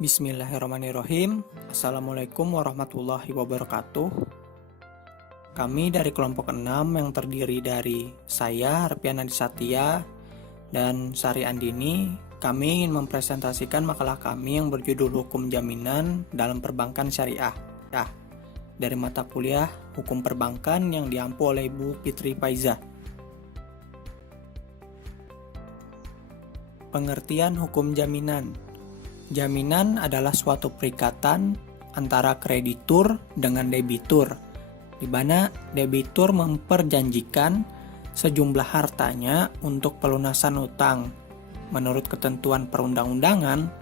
Bismillahirrahmanirrahim. Assalamualaikum warahmatullahi wabarakatuh. Kami dari kelompok 6 yang terdiri dari saya, Harpian Adi Satya, dan Sari Andini. Kami ingin mempresentasikan makalah kami yang berjudul Hukum Jaminan dalam Perbankan Syariah dari mata kuliah Hukum Perbankan yang diampu oleh Ibu Fitri Faizah. Pengertian hukum jaminan. Jaminan adalah suatu perikatan antara kreditur dengan debitur, di mana debitur memperjanjikan sejumlah hartanya untuk pelunasan utang menurut ketentuan perundang-undangan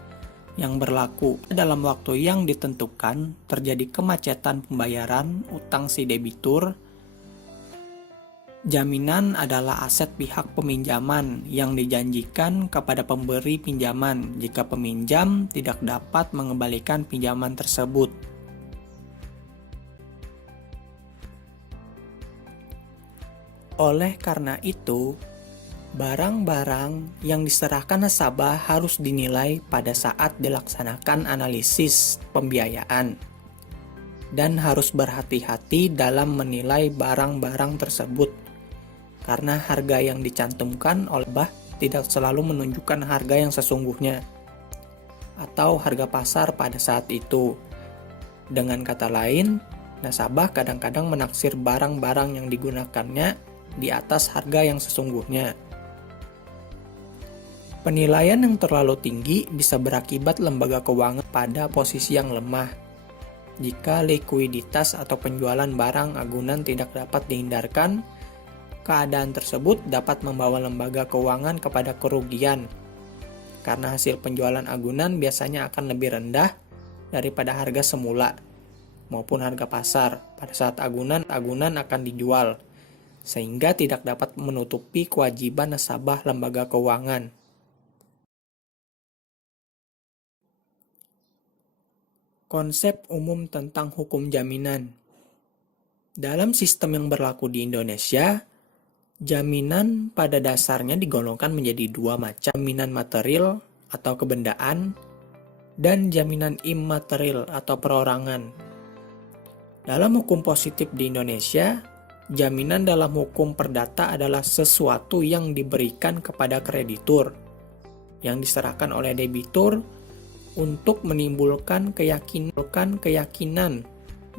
yang berlaku. Dalam waktu yang ditentukan, terjadi kemacetan pembayaran utang si debitur. Jaminan adalah aset pihak peminjaman yang dijanjikan kepada pemberi pinjaman jika peminjam tidak dapat mengembalikan pinjaman tersebut. Oleh karena itu, barang-barang yang diserahkan nasabah harus dinilai pada saat dilaksanakan analisis pembiayaan dan harus berhati-hati dalam menilai barang-barang tersebut. Karena harga yang dicantumkan oleh bank tidak selalu menunjukkan harga yang sesungguhnya atau harga pasar pada saat itu. Dengan kata lain, nasabah kadang-kadang menaksir barang-barang yang digunakannya di atas harga yang sesungguhnya. Penilaian yang terlalu tinggi bisa berakibat lembaga keuangan pada posisi yang lemah. Jika likuiditas atau penjualan barang agunan tidak dapat dihindarkan, keadaan tersebut dapat membawa lembaga keuangan kepada kerugian, karena hasil penjualan agunan biasanya akan lebih rendah daripada harga semula maupun harga pasar pada saat agunan akan dijual, sehingga tidak dapat menutupi kewajiban nasabah lembaga keuangan. Konsep umum tentang hukum jaminan. Dalam sistem yang berlaku di Indonesia, jaminan pada dasarnya digolongkan menjadi dua macam, jaminan material atau kebendaan dan jaminan imaterial atau perorangan. Dalam hukum positif di Indonesia, jaminan dalam hukum perdata adalah sesuatu yang diberikan kepada kreditur yang diserahkan oleh debitur untuk menimbulkan keyakinan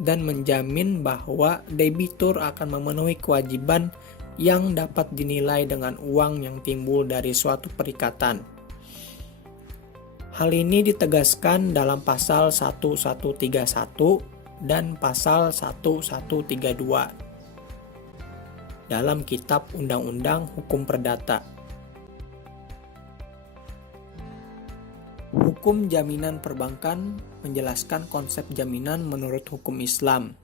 dan menjamin bahwa debitur akan memenuhi kewajiban yang dapat dinilai dengan uang yang timbul dari suatu perikatan. Hal ini ditegaskan dalam pasal 1131 dan pasal 1132 dalam Kitab Undang-Undang Hukum Perdata. Hukum jaminan perbankan menjelaskan konsep jaminan menurut hukum Islam.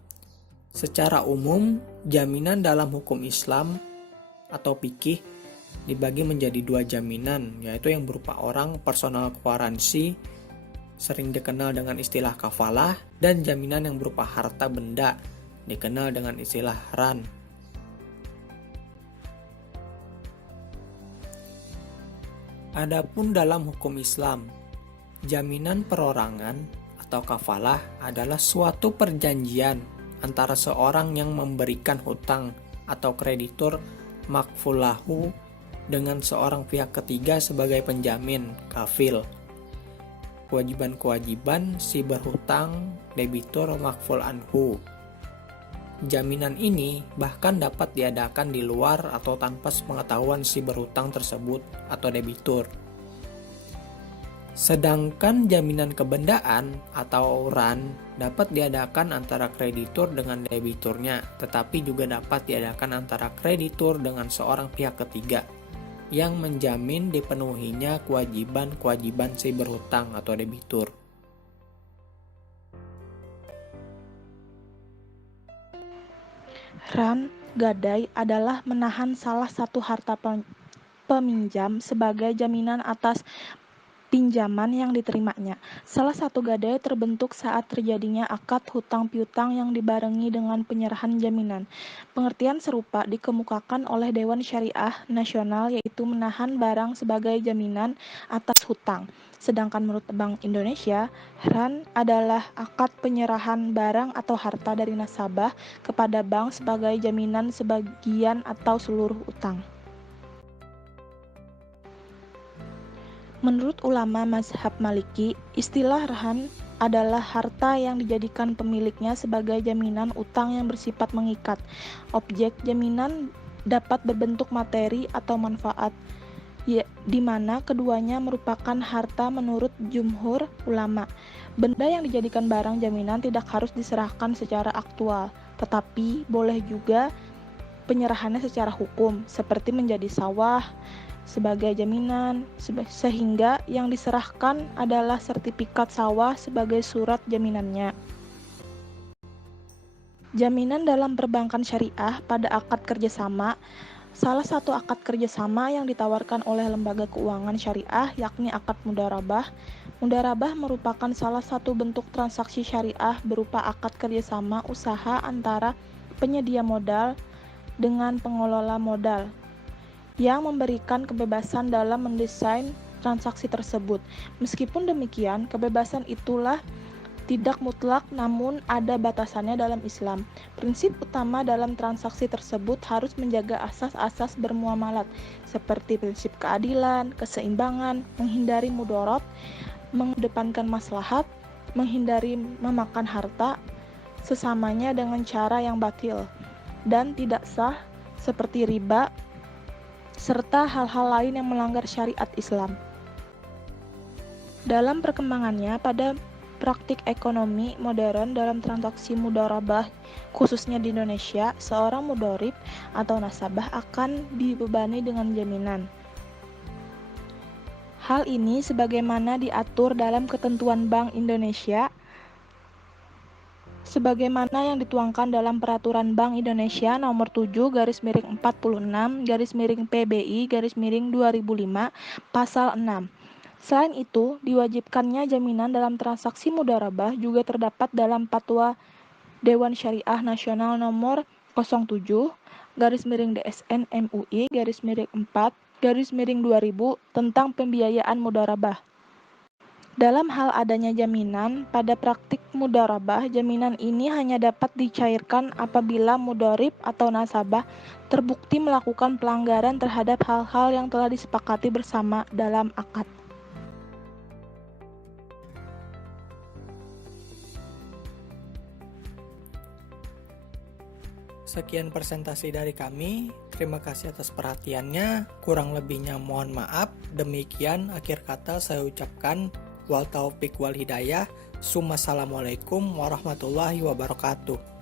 Secara umum, jaminan dalam hukum Islam atau fikih dibagi menjadi dua jaminan, yaitu yang berupa orang personal kuaransi, sering dikenal dengan istilah kafalah, dan jaminan yang berupa harta benda, dikenal dengan istilah ran. Adapun dalam hukum Islam, jaminan perorangan atau kafalah adalah suatu perjanjian antara seorang yang memberikan hutang atau kreditur makfulahu dengan seorang pihak ketiga sebagai penjamin, kafil. Kewajiban-kewajiban si berhutang, debitur makful anhu. Jaminan ini bahkan dapat diadakan di luar atau tanpa sepengetahuan si berhutang tersebut atau debitur. Sedangkan jaminan kebendaan atau ran dapat diadakan antara kreditur dengan debiturnya, tetapi juga dapat diadakan antara kreditur dengan seorang pihak ketiga yang menjamin dipenuhinya kewajiban-kewajiban si berhutang atau debitur. Ran gadai adalah menahan salah satu harta peminjam sebagai jaminan atas pinjaman yang diterimanya. Salah satu gadai terbentuk saat terjadinya akad hutang piutang yang dibarengi dengan penyerahan jaminan. Pengertian serupa dikemukakan oleh Dewan Syariah Nasional, yaitu menahan barang sebagai jaminan atas hutang. Sedangkan menurut Bank Indonesia, RAN adalah akad penyerahan barang atau harta dari nasabah kepada bank sebagai jaminan sebagian atau seluruh utang. Menurut ulama mazhab Maliki, istilah RAN adalah harta yang dijadikan pemiliknya sebagai jaminan utang yang bersifat mengikat. Objek jaminan dapat berbentuk materi atau manfaat, di mana keduanya merupakan harta menurut jumhur ulama. Benda yang dijadikan barang jaminan tidak harus diserahkan secara aktual, tetapi boleh juga penyerahannya secara hukum, seperti menjadi sawah sebagai jaminan, sehingga yang diserahkan adalah sertifikat sawah sebagai surat jaminannya. Jaminan dalam perbankan syariah pada akad kerjasama. Salah satu akad kerjasama yang ditawarkan oleh lembaga keuangan syariah yakni akad mudharabah. Mudharabah merupakan salah satu bentuk transaksi syariah berupa akad kerjasama usaha antara penyedia modal dengan pengelola modal yang memberikan kebebasan dalam mendesain transaksi tersebut. Meskipun demikian, kebebasan itulah tidak mutlak, namun ada batasannya dalam Islam. Prinsip utama dalam transaksi tersebut harus menjaga asas-asas bermuamalat, seperti prinsip keadilan, keseimbangan, menghindari mudorot, mengedepankan maslahat, menghindari memakan harta sesamanya dengan cara yang batil dan tidak sah, seperti riba, serta hal-hal lain yang melanggar syariat Islam. Dalam perkembangannya, pada praktik ekonomi modern dalam transaksi mudharabah, khususnya di Indonesia, seorang mudharib atau nasabah akan dibebani dengan jaminan. Hal ini sebagaimana diatur dalam ketentuan Bank Indonesia, sebagaimana yang dituangkan dalam Peraturan Bank Indonesia Nomor 7/46/PBI/2005 Pasal 6. Selain itu, diwajibkannya jaminan dalam transaksi mudharabah juga terdapat dalam Fatwa Dewan Syariah Nasional Nomor 07/DSN MUI/4/2000 tentang pembiayaan mudharabah. Dalam hal adanya jaminan, pada praktik mudharabah, jaminan ini hanya dapat dicairkan apabila mudharib atau nasabah terbukti melakukan pelanggaran terhadap hal-hal yang telah disepakati bersama dalam akad. Sekian presentasi dari kami. Terima kasih atas perhatiannya. Kurang lebihnya mohon maaf. Demikian akhir kata saya ucapkan. Wal taufiq wal hidayah. Assalamualaikum warahmatullahi wabarakatuh.